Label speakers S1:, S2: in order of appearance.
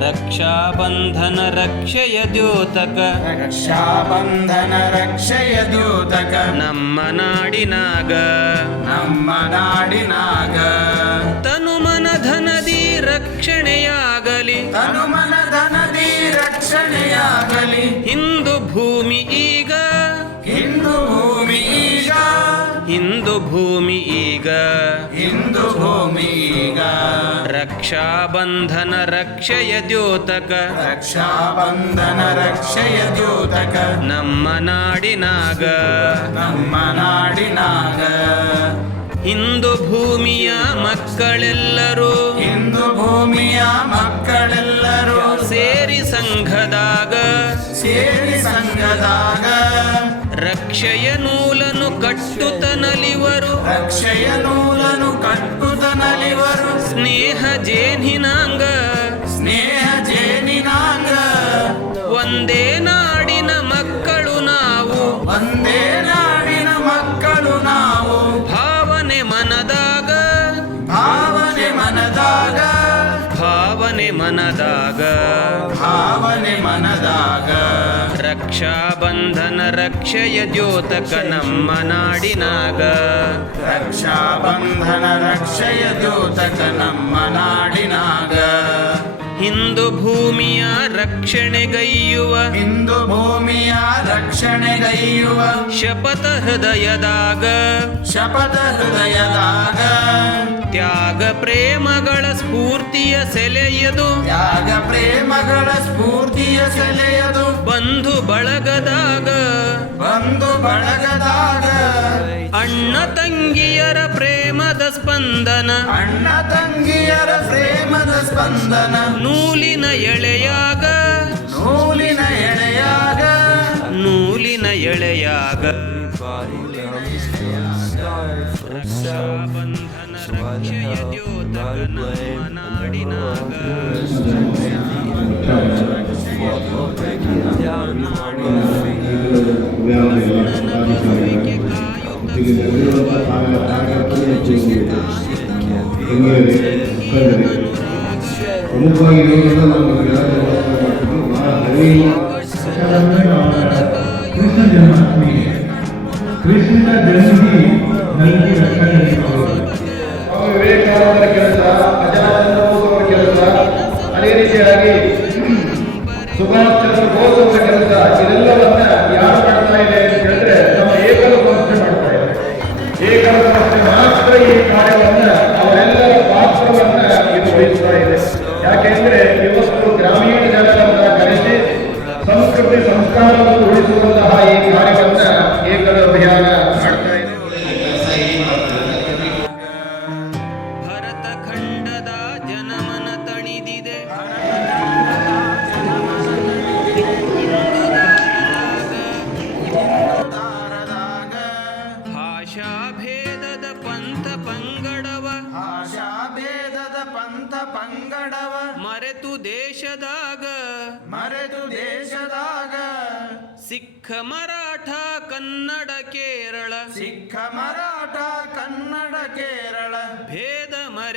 S1: ರಕ್ಷಾಬಂಧನ ರಕ್ಷೆಯ ದ್ಯೋತಕ.
S2: ರಕ್ಷಾಬಂಧನ ರಕ್ಷೆಯ ದ್ಯೋತಕ.
S1: ನಮ್ಮ ನಾಡಿನಾಗ.
S2: ನಮ್ಮ ನಾಡಿನಾಗ.
S1: ತನು ಮನಧನದಿ ರಕ್ಷಣೆಯಾಗಲಿ.
S2: ತನುಮನ ಧನದಿ ರಕ್ಷಣೆಯಾಗಲಿ.
S1: ಹಿಂದು ಭೂಮಿ ಈಗ.
S2: ಹಿಂದೂ ಭೂಮಿ ಈಗ.
S1: ಹಿಂದು ಭೂಮಿ ಈಗ.
S2: ಹಿಂದೂ ಭೂಮಿ ಈಗ.
S1: ರಕ್ಷಾಬಂಧನ ರಕ್ಷಯ ದ್ಯೋತಕ.
S2: ರಕ್ಷಾಬಂಧನ ರಕ್ಷಯ ದ್ಯೋತಕ.
S1: ನಮ್ಮ ನಾಡಿನಾಗ.
S2: ನಮ್ಮ ನಾಡಿನಾಗ.
S1: ಹಿಂದು ಭೂಮಿಯ ಮಕ್ಕಳೆಲ್ಲರೂ.
S2: ಹಿಂದೂ ಭೂಮಿಯ ಮಕ್ಕಳೆಲ್ಲರೂ.
S1: ಸೇರಿ ಸಂಘದಾಗ.
S2: ಸೇರಿ ಸಂಘದಾಗ.
S1: ರಕ್ಷೆಯ ನೂಲನು ಕಟ್ಟುತನಲಿವರು
S2: ರಕ್ಷಯ ನೂಲನು
S1: ಭಾವನೆ ಮನದಾಗ. ರಕ್ಷಾಬಂಧನ ರಕ್ಷೆಯ ದ್ಯೋತಕ ನಮ್ಮ ನಾಡಿನಾಗ.
S2: ರಕ್ಷಾಬಂಧನ ರಕ್ಷೆಯ ದ್ಯೋತಕ ನಮ್ಮ ನಾಡಿನಾಗ.
S1: ಹಿಂದೂ ಭೂಮಿಯ ರಕ್ಷಣೆಗೈಯುವ
S2: ಹಿಂದೂ ಭೂಮಿಯ ರಕ್ಷಣೆಗೈಯುವ
S1: ಶಪಥ ಹೃದಯದಾಗ.
S2: ಶಪಥ ಹೃದಯದಾಗ.
S1: ತ್ಯಾಗ ಪ್ರೇಮಗಳ ಸ್ಫೂರ್ತಿಯ ಸೆಲೆಯದು.
S2: ತ್ಯಾಗ ಪ್ರೇಮಗಳ ಸ್ಫೂರ್ತಿಯ ಸೆಲೆಯದು.
S1: ಬಂಧು ಬಳಗದಾಗ.
S2: ಬಂಧು ಬಳಗದಾಗ.
S1: ಅಣ್ಣ ತಂಗಿಯರ ಪ್ರೇಮದ ಸ್ಪಂದನ.
S2: ಅಣ್ಣ ತಂಗಿಯರ ಪ್ರೇಮದ ಸ್ಪಂದನ.
S1: ನೂಲಿನ ಎಳೆಯಾಗ.
S2: ನೂಲಿನ ಎಳೆಯಾಗ.
S1: ನೂಲಿನ ಎಳೆಯಾಗ. ರಕ್ಷಾಬಂಧನ. ರಕ್ಷೆಯ ದ್ಯೋತಕ ನಮ್ಮ ನಾಡಿನಾಗ
S3: ಪ್ರಮುಖವಾಗಿ ಇರೋದ್ರಿಂದ ನಾವು ಎಲ್ಲರೂ ಬಹಳ ಹರಿಯುವ ಕೃಷ್ಣ ಜನ್ಮಾಷ್ಟಮಿ ಕೃಷ್ಣ ಜನ್ಮಿ ನಮಗೆ ರಕ್ಷಣೆ ವಿವೇಕಾನಂದರ ಕೆಲಸ ಅಜಾನಂದ ಅವರ ಕೆಲಸ ಅದೇ ರೀತಿಯಾಗಿ ಸುಭಾಷ್ ಚಂದ್ರ ಬೋಸ್ ಕೆಲಸ ಇದೆಲ್ಲವನ್ನ ಯಾರು ಮಾಡ್ತಾ ಇದೆ ಅಂತ ಹೇಳಿದ್ರೆ ನಮ್ಮ ಏಕಲ ಸಂಸ್ಥೆ ಮಾಡ್ತಾ ಇದೆ. ಏಕಲ ಸಂಸ್ಥೆ ಮಾತ್ರ ಈ ಕಾರ್ಯವನ್ನ
S2: ಪಂಗಡವ.
S1: ಮರೆತು ದೇಶದಾಗ.
S2: ಮರೆತು ದೇಶದಾಗ.
S1: ಸಿಖ ಮರಾಠ ಕನ್ನಡ ಕೇರಳ.
S2: ಸಿಖ ಮರಾಠ ಕನ್ನಡ ಕೇರಳ.
S1: ಭೇದ ಮರೆ